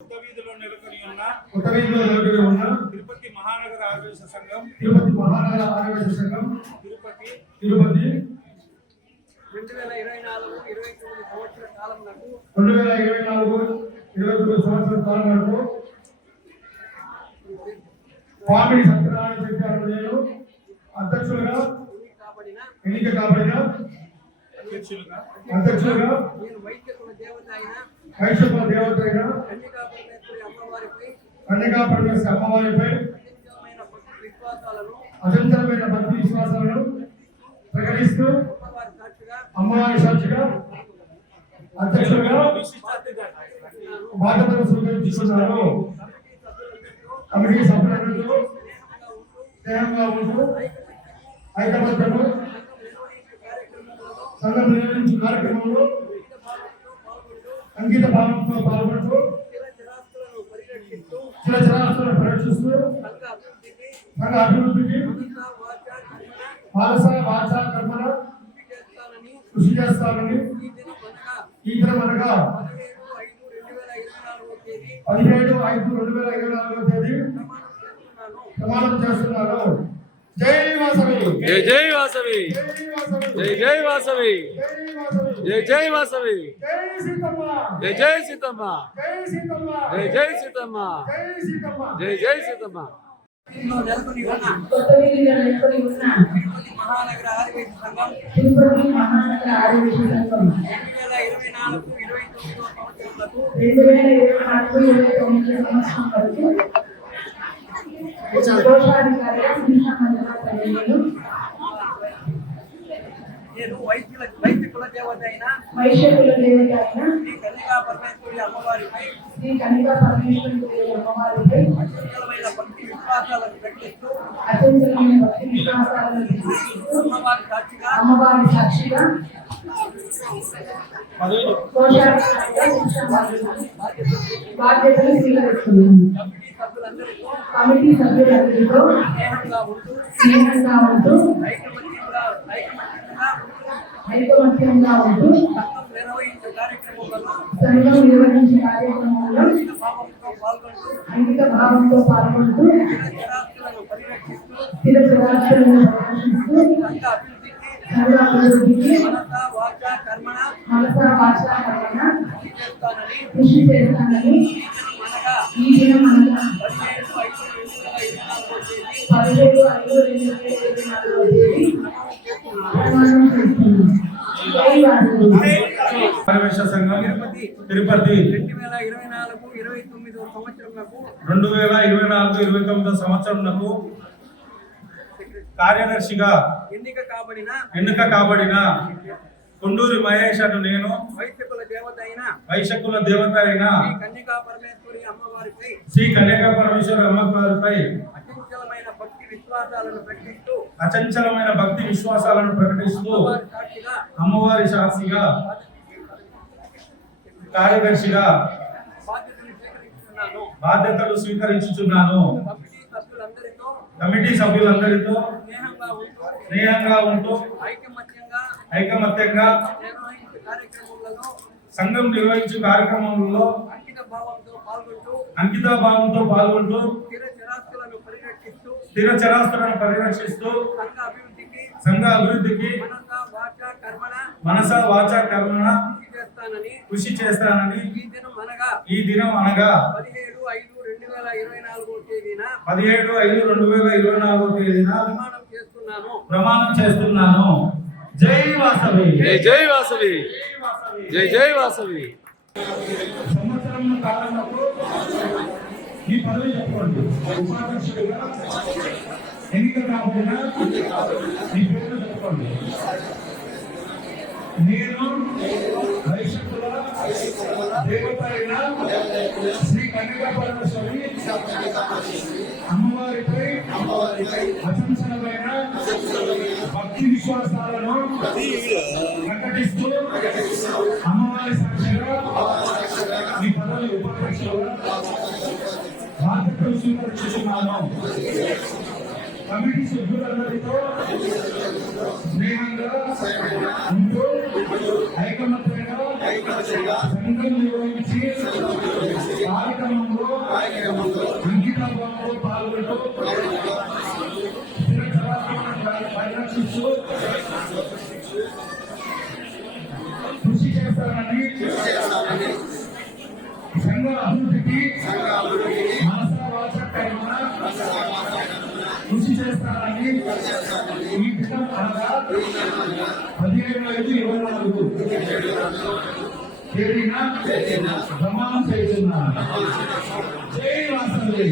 కొత్త వీధిలో నెలకొని ఉన్న కొత్త వీధిలో నిలబడి ఉన్న తిరుపతి మహానగర ఆవేశ సంఘం తిరుపతి మహానగర ఆర్యవేశ సంఘం తిరుపతి తిరుపతి రెండు వేల ఇరవై నాలుగు ఇరవై తొమ్మిది సంవత్సర కాలమునకు రెండు వేల ఇరవై నాలుగు ఇరవై తొమ్మిది సంవత్సరాల కాలం వరకు స్వామి సత్యనారాయణ చెప్పారు నేను అధ్యక్షులుగా ఎన్నిక కాబడిన ఎన్నిక కాబడిన అధ్యక్షులుగా అధ్యక్షులుగా నేను దేవత అయిన కన్యకా పరమేశ్వరి అమ్మవారిపై కన్యకా పరమేశ్వర అమ్మవారిపై అత్యంతమైన భక్తి విశ్వాసాలను అచంచలమైన భక్తి విశ్వాసాలను ప్రకటిస్తూ అమ్మవారి సాక్షిగా అధ్యక్షులుగా బాధ్యతలు స్వీకరించుకున్నారు. కమిటీ సభ్యులందరూ స్నేహంగా ఉంటూ స్నేహంగా ఐకమత్యము సంఘం నిర్వహించిన కార్యక్రమంలో సంఘం నిర్వహించే కార్యక్రమంలో పాల్గొంటూ అంకిత భావంతో పాల్గొంటూ స్థిర చిరాస్తులను పరిరక్షిస్తూ సంఘ అభివృద్ధికి మనస వాచ కర్మల కృషి చేస్తానని ఈ దినం అనగా పదిహేడు ఐదు రెండు వేల ఇరవై నాలుగో తేదీ ప్రమాణం చేస్తున్నారు జై వాసవి. జై జై వాసవి. జై జై వాసవి. జై వాసవి జై జై సీతమ్మ జై జై సీతమ్మ. జై సీతమ్మ జై జై సీతమ్మ. జై సీతమ్మ జై జై సీతమ్మ. నెలకొని ఉన్న మహానగర ఆదివేశ సంఘం రెండు వేల ఇరవై నాలుగు ఇరవై తొమ్మిదవ సంవత్సరములకు రెండు వేల ఇరవై నాలుగు ఇరవై తొమ్మిది సంవత్సరం వరకు కోశాధికారిగా శ్రీశా మండల పల్లెలు నేను వైద్యుల వైద్యకుల దేవత అయిన వైశ్యకుల దేవత అయిన శ్రీ కన్యకా పరమేశ్వరి అమ్మవారిపై శ్రీ కనికా పరమేశ్వరి దేవి అమ్మవారిపై అత్యున్నతమైన భక్తి విశ్వాసాలను ప్రకటిస్తూ అత్యంతమైన భక్తి విశ్వాసాలను ప్రదర్శిస్తూ అమ్మవారి సాక్షిగా అమ్మవారి సాక్షిగా కోశాధికారిగా శ్రీశా మండల బాధ్యతలు స్వీకరిస్తున్నాను కమిటీ కమిటీ సభ్యులందరితో సభ్యులందరితో స్నేహంగా ఉంటూ స్నేహంగా ఉంటూ ఐకమత్యంగా ఐకమత్యంగా ఉంటూ సంఘం నిర్వహించే కార్యక్రమంలో అధిక భావంతో పాల్గొంటూ అంకిత భావంతో పాల్గొంటూ ఇతర చరాస్తులను పరిరక్షిస్తూ సంఘ అభివృద్ధికి భాష కర్మణ కృషి చేస్తానని ఈ దినం అనగా పదిహేడు ఐదు రెండు వేల ఇరవై నాలుగో తేదీ పదిహేడు ఐదు రెండు వేల ఇరవై నాలుగవ తేదీ ప్రమాణం చేస్తున్నాను జై వాసు. పరమేశ్వర సంఘం తిరుపతి. తిరుపతి. రెండు వేల ఇరవై నాలుగు ఇరవై తొమ్మిదో సంవత్సరములకు రెండు వేల ఇరవై నాలుగు ఇరవై తొమ్మిదో సంవత్సరంలో కార్యదర్శిగా ఎన్నిక కాబడిన ఎన్నిక కాబడిన కొండూరి మహేష్ అను నేను వైద్యకుల దేవత అయిన వైశకుల దేవత అయిన శ్రీ కన్యకా పరమేశ్వరి అమ్మవారిపై శ్రీ కన్యకా పరమేశ్వర అమ్మవారిపై భక్తి విశ్వాసాలను ప్రకటిస్తూ అచంచలమైన భక్తి విశ్వాసాలను ప్రకటిస్తూ అమ్మవారి సాక్షిగా కార్యదర్శిగా బాధ్యతలు స్వీకరించుచున్నాను. కమిటీ సభ్యులందరితో స్నేహంగా ఉంటూ ఐకమత్యంగా సంఘం నిర్వహించే కార్యక్రమంలో అంకిత భావంతో పాల్గొంటూ అంకిత భావంతో పాల్గొంటూ స్థిర చరాస్తులను పరిరక్షిస్తూ సంఘ అభివృద్ధికి మనస వాచ కర్మణ చేస్తానని కృషి చేస్తానని ఈ దినం అనగా ఈ దినం అనగా పదిహేడు ఐదు రెండు వేల ఇరవై నాలుగో తేదీన పదిహేడు ఐదు రెండు వేల ఇరవై నాలుగో తేదీన ప్రమాణం చేస్తున్నాను. ప్రమాణం చేస్తున్నాను. జై వాసవి. జై జై వాసవి. జై జై వాసవి. సంవత్సరం కాలంలో ఈ పదవి చెప్పుకోండి. ఉపాధ్యక్షుడిగా ఎన్నిక కాబడిన ఈ పేరు చెప్పుకోండి. నేను వైశకుల దేవత అయిన శ్రీ కన్యకా పరమేశ్వరి అమ్మవారిపై భక్తి విశ్వాసాలను ప్రకటిస్తూ అమ్మవారి సాక్షిగా ఈ పదవి ఉపాధ్యక్షులుగా బాధ్యతలు స్వీకరించుతున్నాను కమిటీ సభ్యులందరితో స్నేహంగా ఉంటూ ఐకమత్య నిర్వహించి కార్యక్రమం కార్యక్రమంలో అంకితభావంలో పాల్గొంటూ పరిరక్షిస్తూ కృషి చేస్తానని సంఘ అభివృద్ధికి ఈ దినం అనగా పదిహేను ఐదు ఇరవై నాలుగు. తేదీన ప్రమాణం చేస్తున్నా జై వాసవి